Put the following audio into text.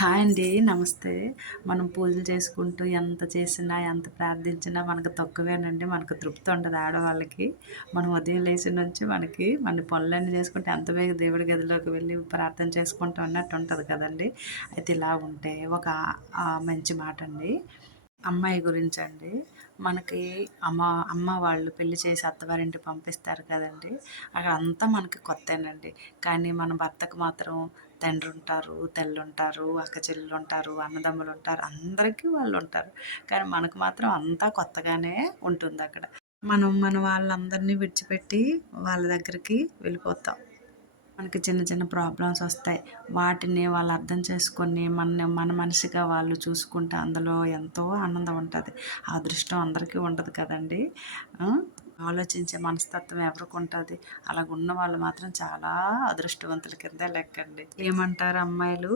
Hi అండి. నమస్తే. మనం పూజలు చేసుకుంటూ ఎంత చేసినా, ఎంత ప్రార్థించినా మనకు తక్కువేనండి. మనకు తృప్తి ఉండదు ఆడవాళ్ళకి. మనం ఉదయం లేచిన నుంచి మన పనులన్నీ చేసుకుంటే ఎంత బేగా దేవుడి గదిలోకి వెళ్ళి ప్రార్థన చేసుకుంటాం అన్నట్టు ఉంటది కదండీ! అయితే ఇలా ఉంటే ఒక మంచి మాటండి. అమ్మాయి గురించండి. మనకి అమ్మ అమ్మ వాళ్ళు పెళ్లి చేసి అత్తవారింటికి పంపిస్తారు కదండీ! అక్కడంతా మనకి కొత్తేనండి. కానీ మన భర్తకు మాత్రం తండ్రుంటారు, తల్లుంటారు, అక్క చెల్లెలుంటారు, అన్నదమ్ములుంటారు, అందరికీ వాళ్ళుంటారు. కానీ మనకు మాత్రం అంతా కొత్తగానే ఉంటుందక్కడ. మనం మన వాళ్ళందరినీ విడిచిపెట్టి వాళ్ళ దగ్గరికి వెళ్ళిపోతాం. మనకి చిన్న చిన్న ప్రాబ్లమ్స్ వస్తాయి. వాటిని వాళ్ళు అర్థం చేసుకొని మన మనిషిగా వాళ్ళు చూసుకుంటే అందులో ఎంతో ఆనందం ఉంటది. ఆ అదృష్టం అందరికీ ఉండదు కదండీ! ఆ! ఆలోచించే మనస్తత్వం ఎవరికుంటది? అలాగున్న వాళ్ళు మాత్రం చాలా అదృష్టవంతుల కిందే లెక్కండి. ఏమంటారు అమ్మాయిలు?